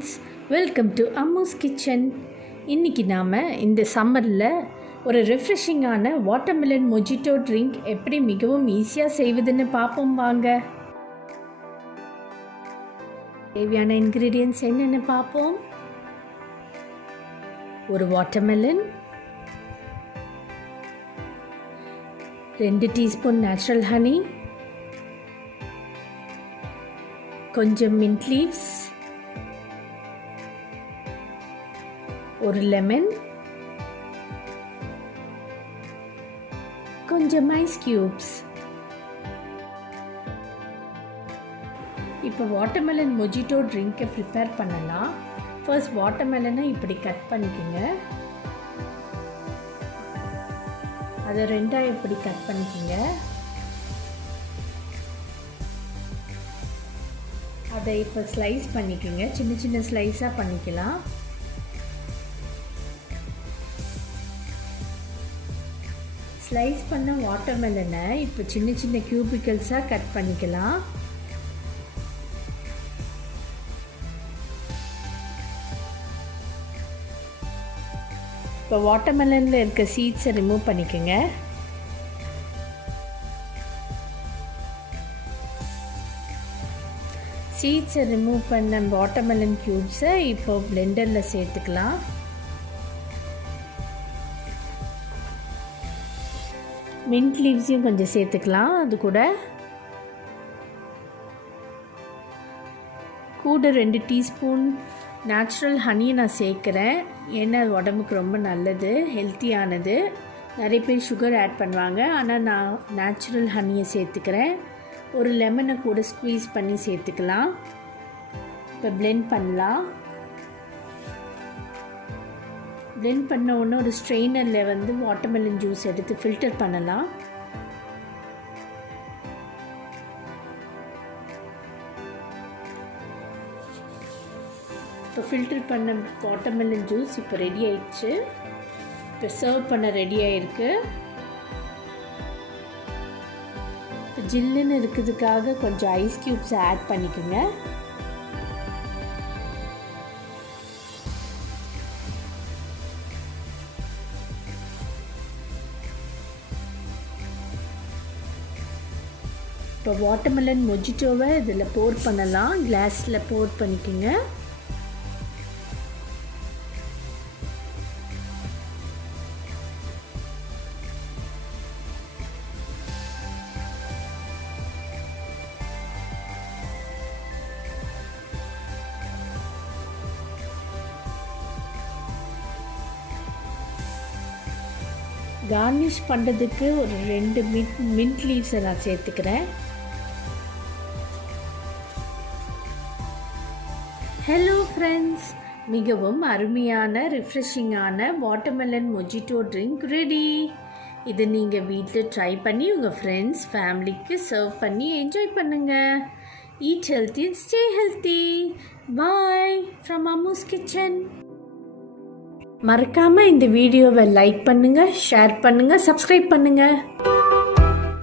Friends, welcome to Ammu's kitchen. இன்றைக்கி நாம் இந்த சம்மரில் ஒரு ரெஃப்ரெஷிங்கான வாட்டர்மெலன் மொஜிட்டோ ட்ரிங்க் எப்படி மிகவும் ஈஸியாக செய்வதுன்னு பார்ப்போம் வாங்க. தேவையான இன்க்ரீடியன்ட்ஸ் என்னென்னு பார்ப்போம். ஒரு வாட்டர்மெலன், 2 டீஸ்பூன் நேச்சுரல் ஹனி, கொஞ்சம் மின்ட் லீவ்ஸ், ஒரு லெமன், கொஞ்சம் ஐஸ் கியூப்ஸ். இப்போ வாட்டர்மெலன் மொஜிட்டோ ட்ரிங்கை ப்ரிப்பேர் பண்ணலாம். ஃபர்ஸ்ட் வாட்டர்மெலனை இப்படி கட் பண்ணிக்கோங்க. அதை 2 இப்படி கட் பண்ணிக்கோங்க. அதை இப்போ ஸ்லைஸ் பண்ணிக்கோங்க. சின்ன சின்ன ஸ்லைஸாக பண்ணிக்கலாம். ஸ்லைஸ் பண்ண வாட்டர்மெலனை இப்போ சின்ன சின்ன கியூபிக்கல்ஸாக கட் பண்ணிக்கலாம். இப்போ வாட்டர்மெலனில் இருக்க சீட்ஸை ரிமூவ் பண்ணிக்கோங்க. சீட்ஸை ரிமூவ் பண்ண வாட்டர்மெலன் க்யூப்ஸை இப்போ பிளெண்டரில் சேர்த்துக்கலாம். மின்ட் லீவ்ஸையும் கொஞ்சம் சேர்த்துக்கலாம். அது கூட 2 டீஸ்பூன் நேச்சுரல் ஹனியை நான் சேர்க்குறேன். ஏன்னா அது உடம்புக்கு ரொம்ப நல்லது, ஹெல்த்தியானது. நிறைய பேர் சுகர் ஆட் பண்ணுவாங்க, ஆனால் நான் நேச்சுரல் ஹனியை சேர்த்துக்கிறேன். ஒரு லெமனை கூட ஸ்க்வீஸ் பண்ணி சேர்த்துக்கலாம். இப்போ பிளெண்ட் பண்ணலாம். பிளெண்ட் பண்ண உடனே ஒரு ஸ்ட்ரெயினரில் வாட்டர்மெலன் ஜூஸ் எடுத்து ஃபில்டர் பண்ணலாம். இப்போ ஃபில்டர் பண்ண வாட்டர்மெலன் ஜூஸ் இப்போ ரெடி ஆயிடுச்சு. இப்போ சர்வ் பண்ண ரெடி ஆகிருக்கு. இப்போ ஜில்லுன்னு இருக்கிறதுக்காக கொஞ்சம் ஐஸ் க்யூப்ஸை ஆட் பண்ணிக்கோங்க. இப்போ வாட்டர்மெலன் மொஜிட்டோவை இதில் போர் பண்ணலாம். கிளாஸில் போர் பண்ணிக்கோங்க. கார்னிஷ் பண்ணுறதுக்கு ஒரு 2 மின்ட் லீவ்ஸை நான் சேர்த்துக்கிறேன். ஹலோ ஃப்ரெண்ட்ஸ், மிகவும் அருமையான ரிஃப்ரெஷிங்கான வாட்டர்மெலன் மொஜிட்டோ ட்ரிங்க் ரெடி. இது நீங்கள் வீட்டில் ட்ரை பண்ணி உங்கள் ஃப்ரெண்ட்ஸ் ஃபேமிலிக்கு சர்வ் பண்ணி என்ஜாய் பண்ணுங்கள். Eat healthy, stay healthy. Bye from Ammu's kitchen. மறக்காமல் இந்த வீடியோவை லைக் பண்ணுங்கள், ஷேர் பண்ணுங்கள், சப்ஸ்கிரைப் பண்ணுங்கள்.